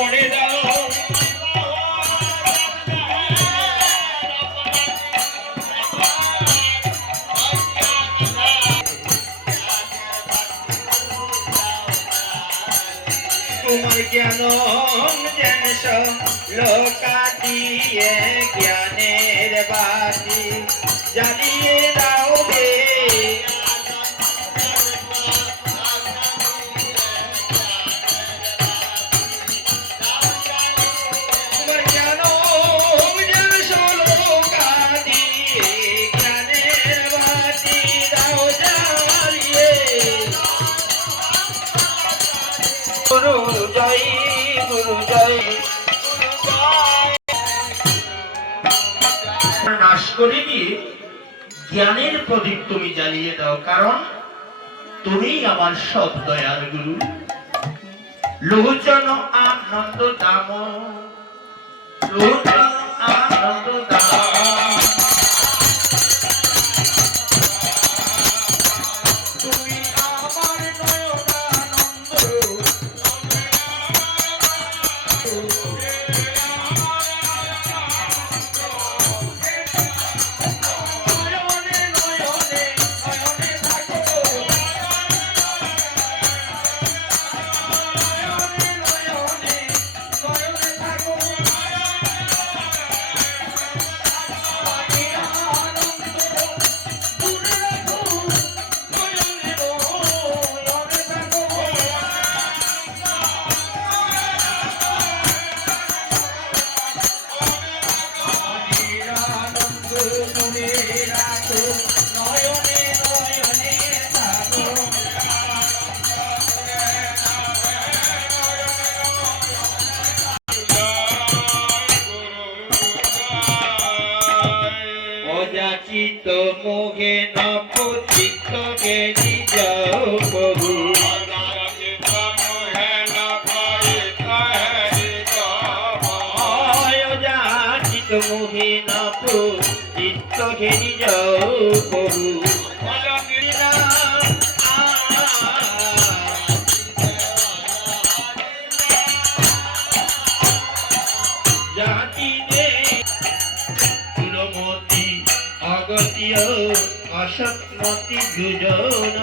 করে দাও। তোমার জ্ঞান যেন লোকা দিয়ে জ্ঞানের বাতি জ্বালিয়ে দাও রে। তোমার জ্ঞান যেন লোকা দিয়ে জ্ঞানের বাতি দাও জ্বালিয়ে। গুরু জয়, গুরু জয়। নাশ করে দিয়ে জ্ঞানের প্রদীপ তুমি জ্বালিয়ে দাও, কারণ তুমি আমার সব দয়ার গুরু। লোচন আনন্দ দাম, লোচন আনন্দ দাম। তুমি আমার নয়নানন্দ, চিত মোহে নচিত গেরি যাও প্রভু। চিত মোহে নচিত গেরি যাও প্রভু। অসৎমতি দুজন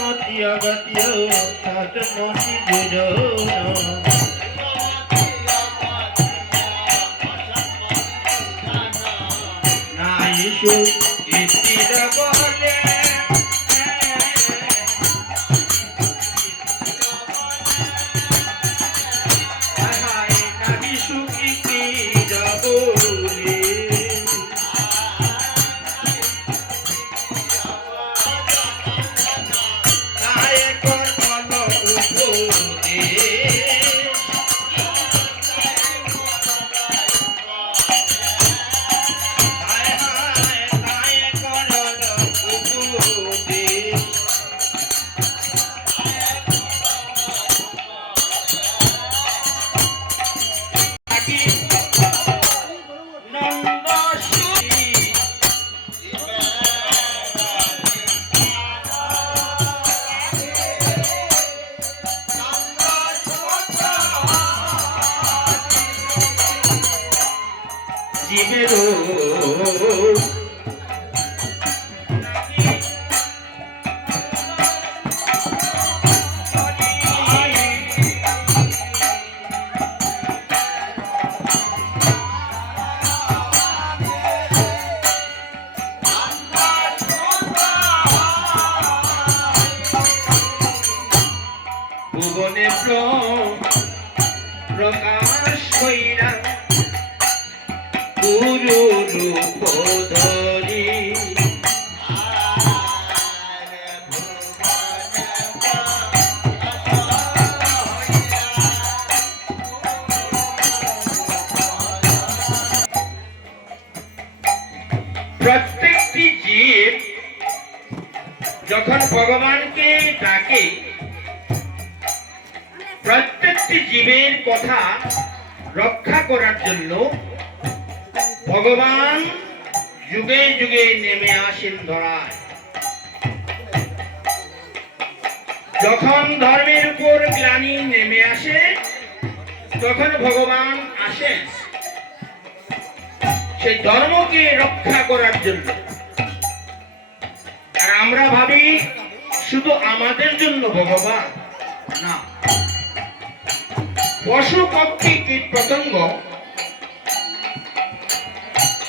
মতি অগত্য সৎমতি দুজন। নাই সুখ স্থির বলে ভুবনে প্রকাশ কইরা গুরু রূপ ধরি। প্রত্যেকটি জীব যখন ভগবানকে ডাকে, প্রত্যেকটি জীবের কথা রক্ষা করার জন্য ভগবান যুগে যুগে নেমে আসেন ধরায়। যখন ধর্মের উপর গ্লানি নেমে আসে তখন ভগবান আসেন সেই ধর্মকে রক্ষা করার জন্য। আর আমরা ভাবি শুধু আমাদের জন্য ভগবান না, পশু পক্ষী কীট পতঙ্গ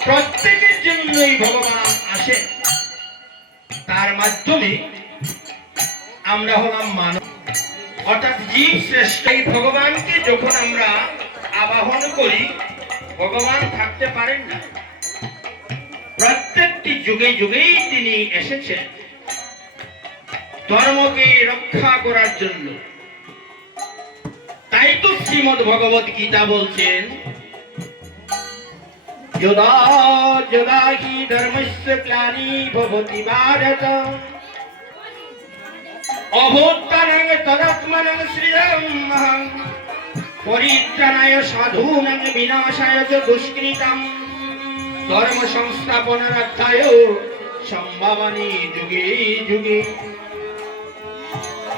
প্রত্যেকের জন্যই ভগবান আসে। তার মাধ্যমে আমরা হলাম মানব, অর্থাৎ জীব শ্রেষ্ঠ। এই ভগবানকে যখন আমরা আবাহন করি ভগবান থাকতে পারেন না। প্রত্যেকটি যুগে যুগেই তিনি এসেছেন ধর্মকে রক্ষা করার জন্য। তাই তো শ্রীমদ্ ভগবত গীতা বলছেন, যদা যদা হি ধর্মস্য গ্লানি ভবতি ভারত অভ্যুত্থানং তদাত্মনং শ্রিয়মহং পরিত্রাণায় সাধূনাং বিনাশায় চ দুষ্কৃতাম ধর্ম সংস্থাপনার্থায় সম্ভাবনী যুগে যুগে।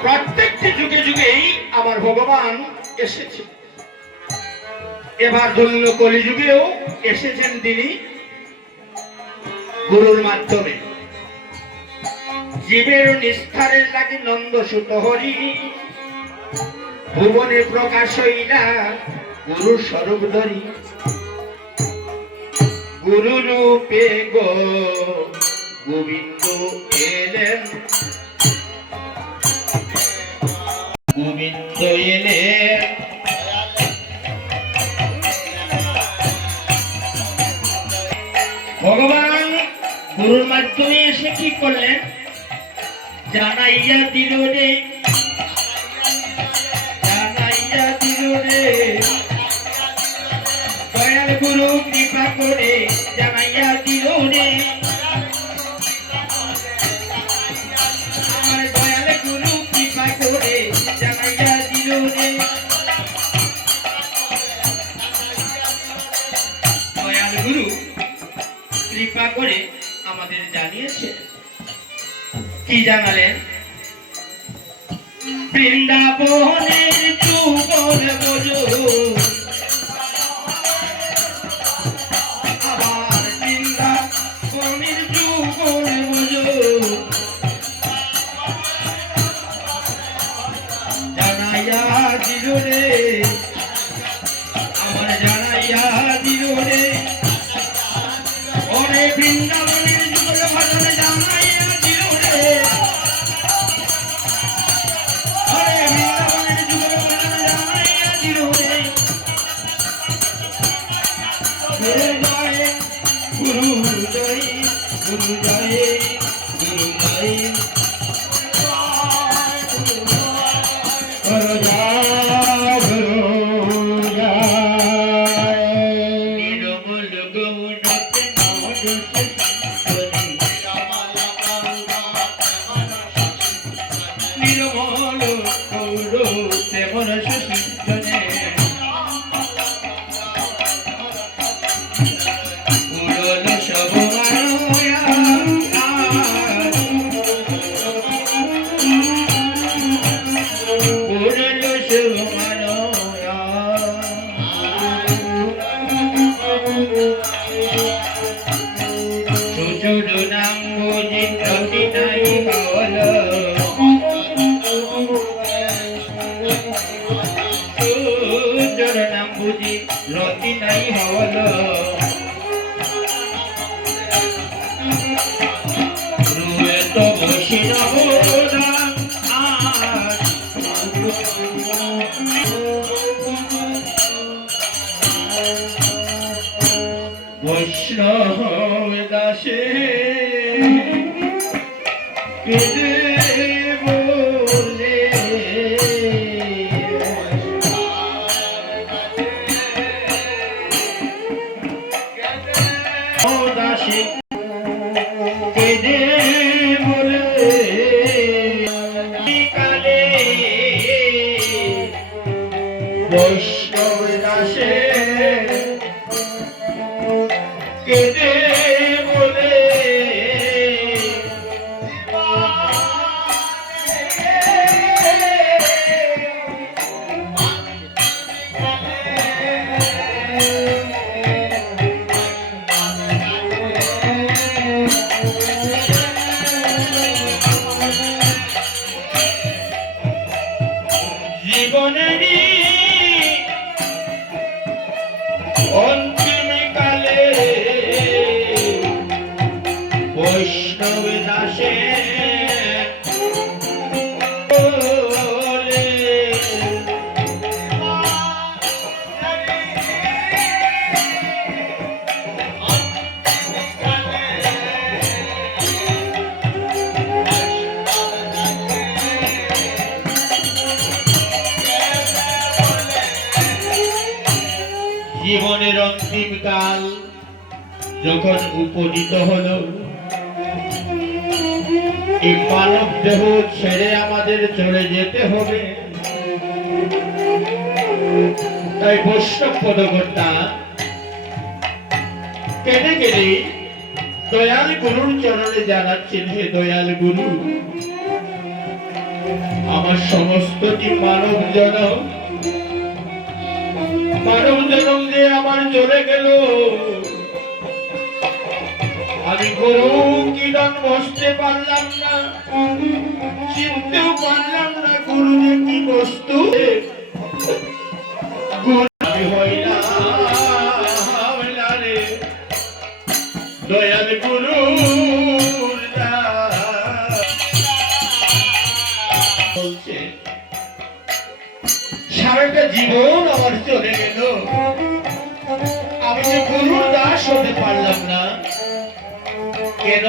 প্রত্যেকটি যুগে যুগেই আমার ভগবান এসেছে। এবার ধন্য কলিযুগেও এসেছেন তিনি গুরুর মাধ্যমে। জীবের নিস্তারের লাগি নন্দ সুত হরি ভুবনে প্রকাশ হইলা গুরু স্বরূপ ধরি। গুরু রূপে গোবিন্দ এলেন, গোবিন্দ এলেন ভগবান গুরুর মাধ্যমে এসে কি করলেন? জানাইয়া দিল রে, জানাইয়া দিল রে দয়াল গুরু কৃপা করে জানাইয়া দিল রে। আমার দয়াল গুরু কৃপা করে জানাইয়া দিল রে। দয়াল গুরু কৃপা করে আমাদের জানিয়েছে। কি জানালেন? বৃন্দাবনের যুগল বোঝো, আবার বৃন্দাবনের যুগল বোঝো জানাইয়া দিল রে, আমার জানাইয়া দিল রে। ওরে বৃন্দাবনের যুগল ভজন জানাইয়া দিল রে, ওরে বৃন্দাবনের যুগল ভজন জানাইয়া দিল রে। গুরু জয়, গুরু জয়, গুরু জয়, গুরু জয়, গুরু জয়। নিরমল গৌরতে নির্মল গৌরতে মন সুশীলনে উড়ল সব মায়া, উড়ল সব মায়া। সুচুর নাম বুঝি রতি নাই পাওয়াল, সুচুর নাম বুঝি রতি নাই হওয়াল। রুয়ে তো বসি না আজ বৈষ্ণব দাসে কেঁদে বলে, দাসে কেঁদে বলে কালে বৈষ্ণব দাসে কেঁদে বলে তিনি অন্তিম কালে বৈষ্ণব দাসে জীবনের অন্তিম কাল যখন উপনীত হলো, এই মানব দেহ ছেড়ে আমাদের চলে যেতে হবে। তাই বৈষ্ণব পদকর্তা কেঁদে কেঁদে দয়াল গুরুর চরণে জানাচ্ছেন, হে দয়াল গুরু, আমার সমস্তটি মানব জনম যে আমার চলে গেল, আমি গুরু কিরণ বসতে পারলাম না, চিনতেও পারলাম না গুরু যে কি বস্তু। আমি হইলাম না রে দয়াল গুরু, বলছে সারাটা জীবন আমার চলে গেল, আমি যে গুরুর দাস হতে পারলাম না। কেন?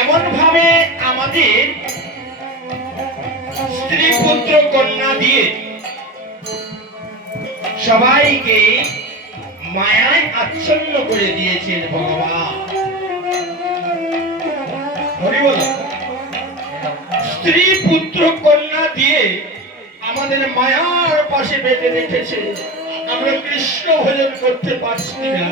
এমন ভাবে আমাদের স্ত্রী পুত্র কন্যা দিয়ে সবাইকে মায়ায় আচ্ছন্ন করে দিয়েছেন ভগবান। হরি বল। স্ত্রী পুত্র কন্যা দিয়ে আমাদের মায়ার পাশে বেঁধে রেখেছে, আমরা কৃষ্ণ ভজন করতে পারছি না।